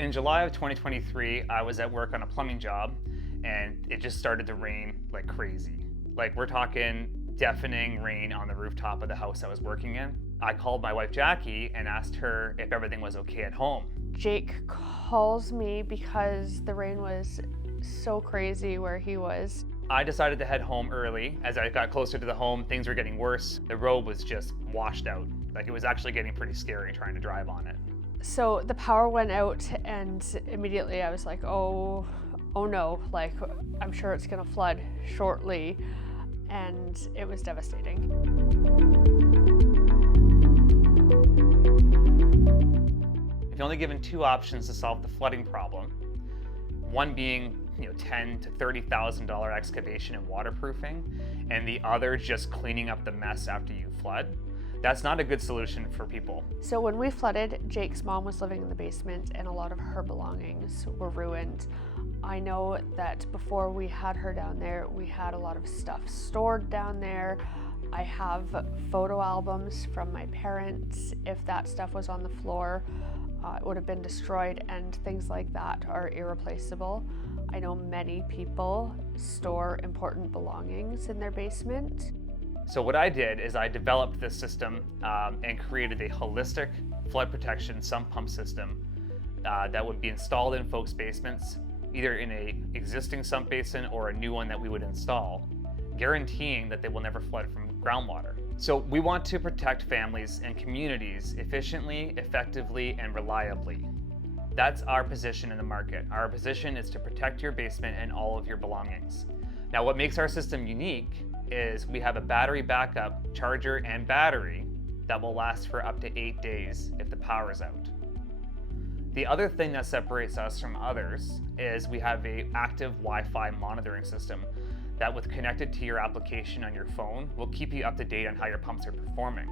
In July of 2023, I was at work on a plumbing job and it just started to rain like crazy. Like we're talking deafening rain on the rooftop of the house I was working in. I called my wife Jackie and asked her if everything was okay at home. Jake calls me because the rain was so crazy where he was. I decided to head home early. As I got closer to the home, things were getting worse. The road was just washed out. Like it was actually getting pretty scary trying to drive on it. So the power went out and immediately I was like, oh no, like I'm sure it's gonna flood shortly. And it was devastating. If you're only given two options to solve the flooding problem, one being $10,000 to $30,000 excavation and waterproofing, and the other just cleaning up the mess after you flood, that's not a good solution for people. So when we flooded, Jake's mom was living in the basement and a lot of her belongings were ruined. I know that before we had her down there, we had a lot of stuff stored down there. I have photo albums from my parents. If that stuff was on the floor, it would have been destroyed, and things like that are irreplaceable. I know many people store important belongings in their basement. So what I did is I developed this system and created a holistic flood protection sump pump system that would be installed in folks' basements, either in an existing sump basin or a new one that we would install, guaranteeing that they will never flood from groundwater. So we want to protect families and communities efficiently, effectively, and reliably. That's our position in the market. Our position is to protect your basement and all of your belongings. Now, what makes our system unique is we have a battery backup, charger, and battery that will last for up to 8 days if the power is out. The other thing that separates us from others is we have an active Wi-Fi monitoring system that, with connected to your application on your phone, will keep you up to date on how your pumps are performing.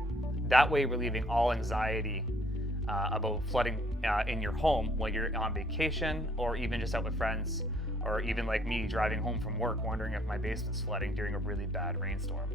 That way, relieving all anxiety about flooding in your home while you're on vacation, or even just out with friends, or even like me driving home from work wondering if my basement's flooding during a really bad rainstorm.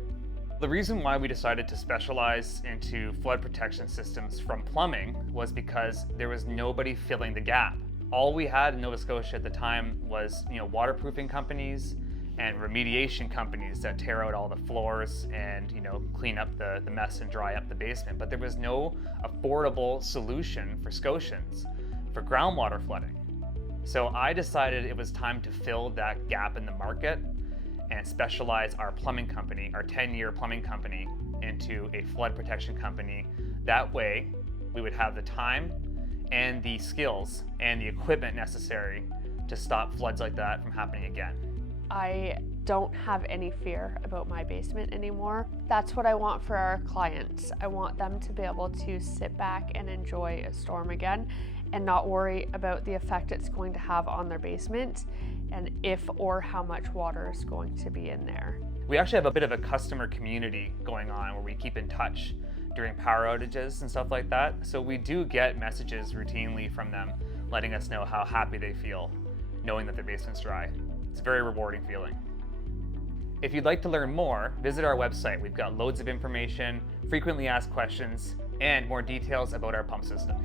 The reason why we decided to specialize into flood protection systems from plumbing was because there was nobody filling the gap. All we had in Nova Scotia at the time was waterproofing companies and remediation companies that tear out all the floors and clean up the mess and dry up the basement. But there was no affordable solution for Scotians for groundwater flooding. So I decided it was time to fill that gap in the market and specialize our plumbing company, our 10-year plumbing company, into a flood protection company. That way, we would have the time and the skills and the equipment necessary to stop floods like that from happening again. I don't have any fear about my basement anymore. That's what I want for our clients. I want them to be able to sit back and enjoy a storm again and not worry about the effect it's going to have on their basement and if or how much water is going to be in there. We actually have a bit of a customer community going on where we keep in touch during power outages and stuff like that. So we do get messages routinely from them letting us know how happy they feel knowing that their basement's dry. It's a very rewarding feeling. If you'd like to learn more, visit our website. We've got loads of information, frequently asked questions, and more details about our pump system.